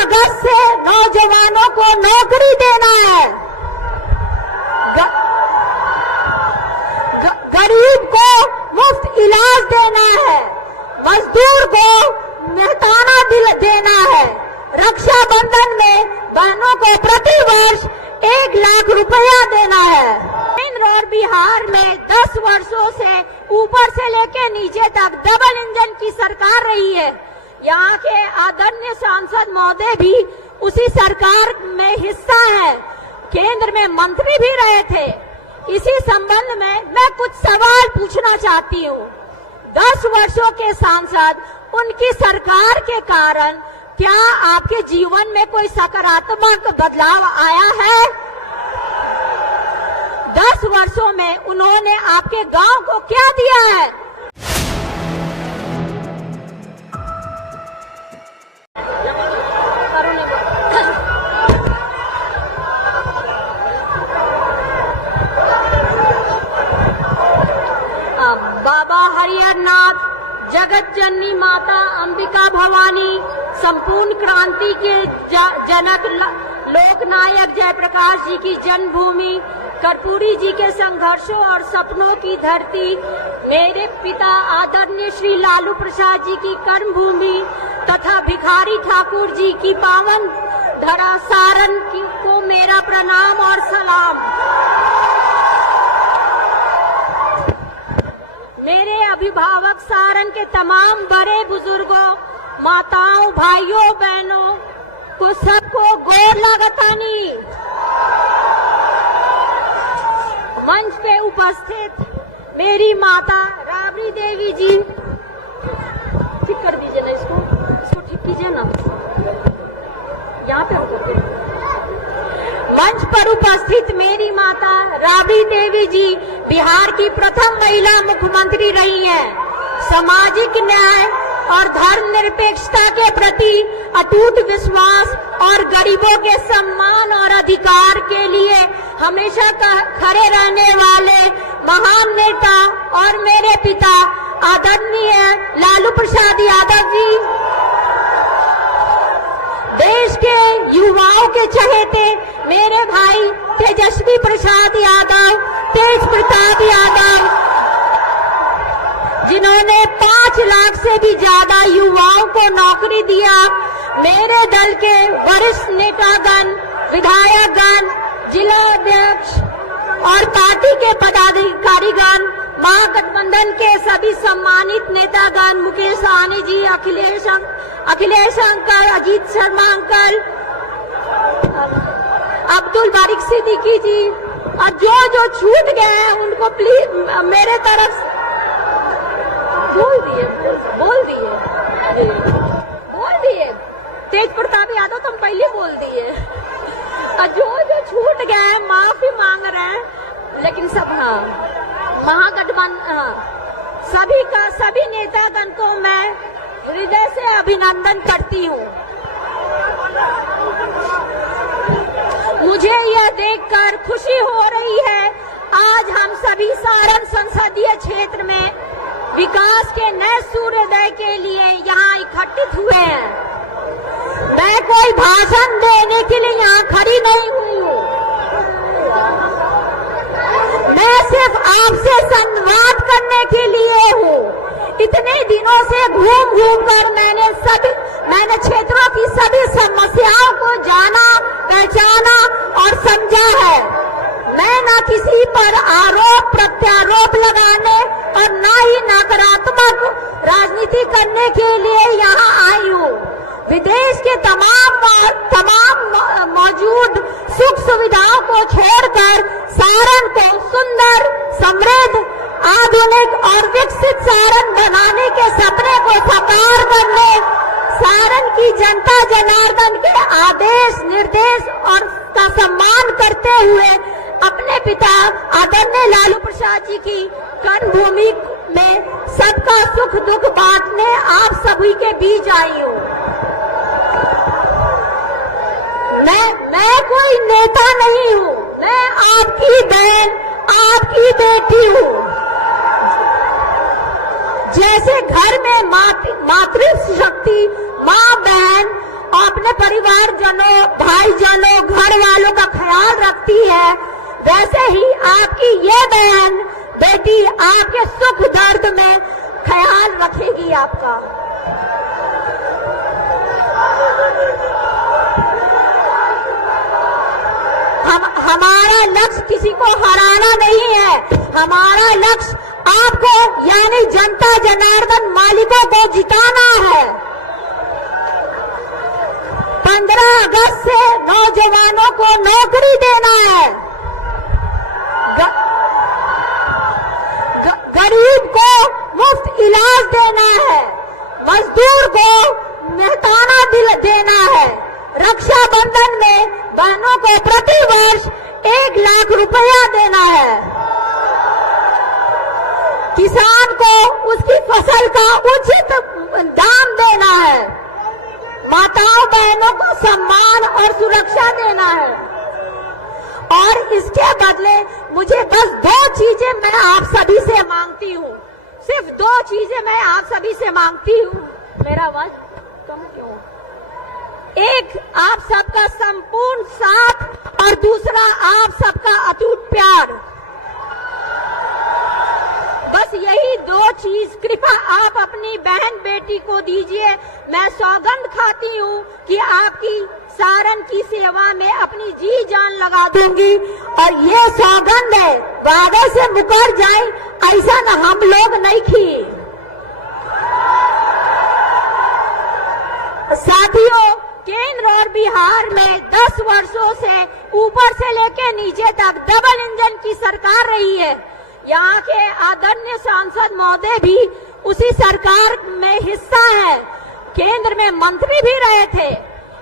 अगस्त से नौजवानों को नौकरी देना है, गरीब को मुफ्त इलाज देना है, मजदूर को मेहताना देना है, रक्षाबंधन में बहनों को प्रति वर्ष 1 लाख रुपया देना है। केंद्र और बिहार में 10 वर्षों से ऊपर से लेके नीचे तक डबल इंजन की सरकार रही है। यहाँ के आदरणीय सांसद महोदय भी उसी सरकार में हिस्सा है, केंद्र में मंत्री भी रहे थे। इसी संबंध में मैं कुछ सवाल पूछना चाहती हूँ। 10 वर्षों के सांसद, उनकी सरकार के कारण क्या आपके जीवन में कोई सकारात्मक बदलाव आया है? 10 वर्षों में उन्होंने आपके गांव को क्या दिया है? बाबा हरिहरनाथ, जगत जननी माता अंबिका भवानी, संपूर्ण क्रांति के जनक लोकनायक जयप्रकाश जी की जन्मभूमि, कर्पूरी जी के संघर्षों और सपनों की धरती, मेरे पिता आदरणीय श्री लालू प्रसाद जी की कर्मभूमि तथा भिखारी ठाकुर जी की पावन धरा सारण को मेरा प्रणाम और सलाम। मेरे अभिभावक सारण के तमाम बड़े बुजुर्गों, माताओं, भाइयों, बहनों को सबको गोर लागतानी। मंच पे उपस्थित मेरी माता राबड़ी देवी जी, ठीक कर दीजिए ना, इसको ठीक कीजिए ना, यहाँ पे मंच पर उपस्थित मेरी माता राबड़ी देवी जी बिहार की प्रथम महिला मुख्यमंत्री रही हैं। सामाजिक न्याय और धर्मनिरपेक्षता के प्रति अटूट विश्वास और गरीबों के सम्मान और अधिकार के लिए हमेशा खड़े रहने वाले महान नेता और मेरे पिता आदरणीय लालू प्रसाद यादव जी, देश के युवाओं के चहेते मेरे भाई तेजस्वी प्रसाद यादव, तेज प्रताप यादव, जिन्होंने 5 लाख से भी ज्यादा युवाओं को नौकरी दिया, मेरे दल के वरिष्ठ नेतागण, विधायकगण, जिला अध्यक्ष और पार्टी के पदाधिकारीगण, महागठबंधन के सभी सम्मानित नेतागण, मुकेश सहनी जी, अखिलेश अंकल, अजीत शर्मा अंकल, अब्दुल बारिक सिद्दीकी जी, और जो छूट गए हैं उनको प्लीज मेरे तरफ बोल दिए। तेज प्रताप यादव तुम पहले बोल दिए। और जो छूट गए हैं माफी मांग रहे हैं, लेकिन सब महागठबंधन सभी नेतागण को मैं हृदय से अभिनंदन करती हूँ। मुझे यह देखकर खुशी हो रही है, आज हम सभी सारण संसदीय क्षेत्र में विकास के नए सूर्योदय के लिए यहाँ इकट्ठित हुए हैं। मैं कोई भाषण देने के लिए यहाँ खड़ी नहीं हुई हूँ, मैं सिर्फ आपसे संवाद करने के लिए हूँ। इतने दिनों से घूम कर मैंने क्षेत्रों की सभी समस्याओं को जाना, पहचाना और समझा है। मैं न किसी पर आरोप प्रत्यारोप लगाने और न ही नकारात्मक राजनीति करने के लिए यहाँ आई हूँ। विदेश के तमाम मौजूद सुख सुविधाओं को छोड़कर सारण को सुंदर, समृद्ध, आधुनिक और विकसित सारण बनाने के सपने को साकार करने, सारण की जनता जनार्दन के आदेश निर्देश और का सम्मान करते हुए अपने पिता आदरणीय लालू प्रसाद जी की कर्मभूमि में सबका सुख दुख बांटने आप सभी के बीच आई हूँ। मैं कोई नेता नहीं हूँ, मैं आपकी बहन, आपकी बेटी हूँ। जैसे घर में मातृशक्ति, माँ बहन अपने अपने परिवारजनों, भाईजनों, घर वालों का ख्याल रखती है, वैसे ही आपकी ये बहन बेटी आपके सुख दर्द में ख्याल रखेगी आपका। हमारा लक्ष्य किसी को हराना नहीं है, हमारा लक्ष्य आपको यानी जनता जनार्दन मालिकों को जिताना है। 15 अगस्त से नौजवानों को नौकरी देना है, गरीब को मुफ्त इलाज देना है, मजदूर को मेहताना दिल देना है, रक्षाबंधन में बहनों को प्रति वर्ष 1 लाख रुपया देना है, किसान को उसकी फसल का उचित दाम देना है, माताओं बहनों को सम्मान और सुरक्षा देना है। और इसके बदले मुझे बस 2 चीजें मैं आप सभी से मांगती हूँ, सिर्फ 2 चीजें मैं आप सभी से मांगती हूँ। मेरा आवाज कम क्यों? एक, आप सबका संपूर्ण साथ और दूसरा आप सबका अटूट प्यार। बस यही 2 चीज कृपा आप अपनी बहन बेटी को दीजिए। मैं सौगंध खाती हूँ कि आपकी सारण की सेवा में अपनी जी जान लगा दूंगी, और ये सौगंध है, वादे से मुकर जाए ऐसा न हम लोग नहीं की। साथियों, केंद्र और बिहार में 10 वर्षों से ऊपर से लेकर नीचे तक डबल इंजन की सरकार रही है। यहाँ के आदरणीय सांसद महोदय भी उसी सरकार में हिस्सा है, केंद्र में मंत्री भी रहे थे।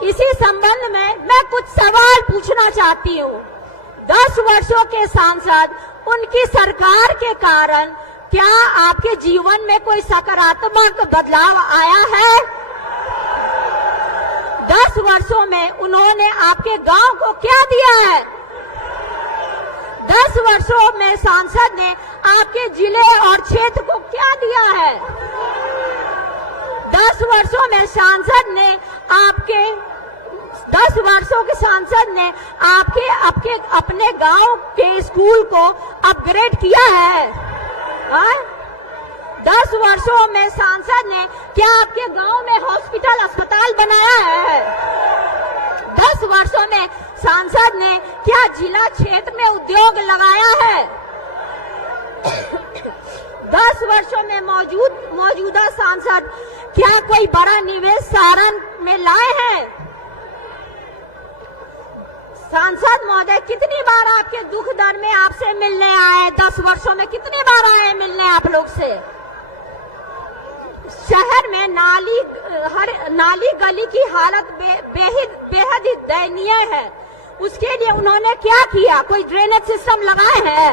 इसी संबंध में मैं कुछ सवाल पूछना चाहती हूँ। 10 वर्षों के सांसद, उनकी सरकार के कारण क्या आपके जीवन में कोई सकारात्मक बदलाव आया है? 10 वर्षों में उन्होंने आपके गांव को क्या दिया है? 10 वर्षों में सांसद ने आपके जिले और क्षेत्र को क्या दिया है? 10 वर्षों में सांसद ने आपके 10 वर्षों के सांसद ने आपके अपने गांव के स्कूल को अपग्रेड किया है? 10 वर्षों में सांसद ने क्या आपके गांव में हॉस्पिटल अस्पताल बनाया है? 10 वर्षों में सांसद ने क्या जिला क्षेत्र में उद्योग लगाया है? 10 वर्षों में मौजूदा सांसद क्या कोई बड़ा निवेश सारण में लाए हैं? सांसद महोदय कितनी बार आपके दुख दर्द में आपसे मिलने आए? 10 वर्षों में कितनी बार आए मिलने आप लोग से? शहर में नाली गली की हालत बेहद ही दयनीय है। उसके लिए उन्होंने क्या किया? कोई ड्रेनेज सिस्टम लगाए हैं?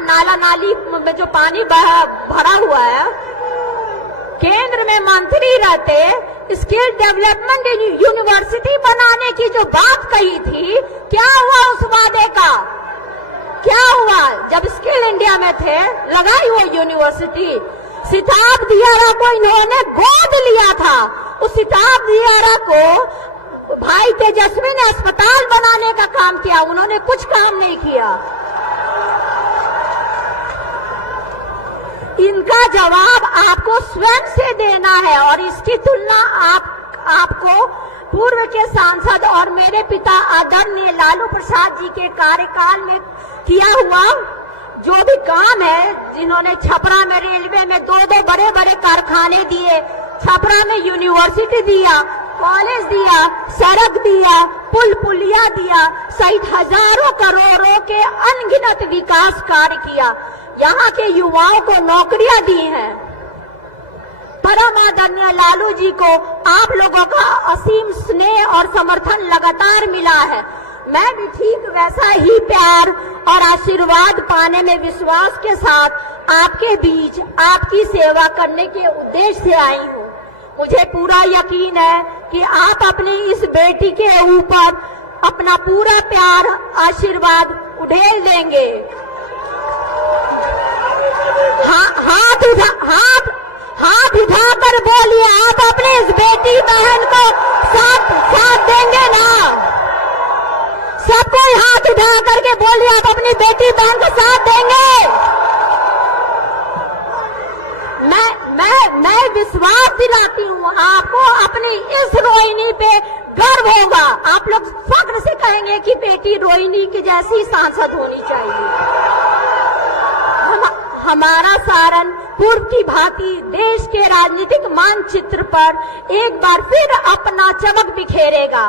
नाला नाली में जो पानी भरा हुआ है। केंद्र में मंत्री रहते स्किल डेवलपमेंट यूनिवर्सिटी बनाने की जो बात कही थी, क्या हुआ उस वादे का? क्या हुआ? जब स्किल इंडिया में थे लगाई वो यूनिवर्सिटी। सिताब दियारा को इन्होंने गोद लिया था। उस सिताब दियारा को भाई तेजस्वी ने अस्पताल बनाने का काम किया, उन्होंने कुछ काम नहीं किया। इनका जवाब आपको स्वयं से देना है, और इसकी तुलना आपको पूर्व के सांसद और मेरे पिता आदरणीय लालू प्रसाद जी के कार्यकाल में किया हुआ जो भी काम है, जिन्होंने छपरा में रेलवे में 2 बड़े बड़े कारखाने दिए, छपरा में यूनिवर्सिटी दिया, कॉलेज दिया, सड़क दिया, पुल पुलिया दिया, सहित हजारों करोड़ों के अनगिनत विकास कार्य किया, यहाँ के युवाओं को नौकरियां दी हैं। परम आदरणीय लालू जी को आप लोगों का असीम स्नेह और समर्थन लगातार मिला है। मैं भी ठीक वैसा ही प्यार और आशीर्वाद पाने में विश्वास के साथ आपके बीच आपकी सेवा करने के उद्देश्य से आई हूँ। मुझे पूरा यकीन है कि आप अपनी इस बेटी के ऊपर अपना पूरा प्यार आशीर्वाद उड़ेल देंगे। हाथ उठाकर बोलिए, आप अपने इस बेटी बहन को साथ बोलिए, आप अपनी बेटी बहन का साथ देंगे? मैं विश्वास दिलाती हूँ आपको, अपनी इस रोहिणी पे गर्व होगा। आप लोग फक्र से कहेंगे कि बेटी रोहिणी की जैसी सांसद होनी चाहिए। हमारा सारण पूर्व की भांति देश के राजनीतिक मानचित्र पर एक बार फिर अपना चमक बिखेरेगा।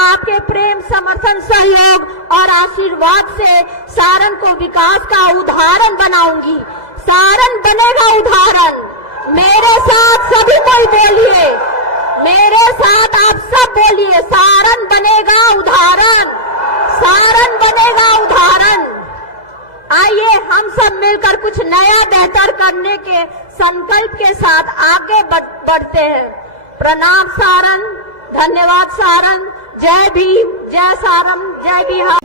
आपके प्रेम, समर्थन, सहयोग और आशीर्वाद से सारण को विकास का उदाहरण बनाऊंगी। सारण बनेगा उदाहरण। मेरे साथ सभी कोई बोलिए, मेरे साथ आप सब बोलिए, सारण बनेगा उदाहरण, सारण बनेगा उदाहरण। आइए हम सब मिलकर कुछ नया बेहतर करने के संकल्प के साथ आगे बढ़ते हैं। प्रणाम सारण, धन्यवाद सारण, जय भीम, जय सारण, जय बिहार।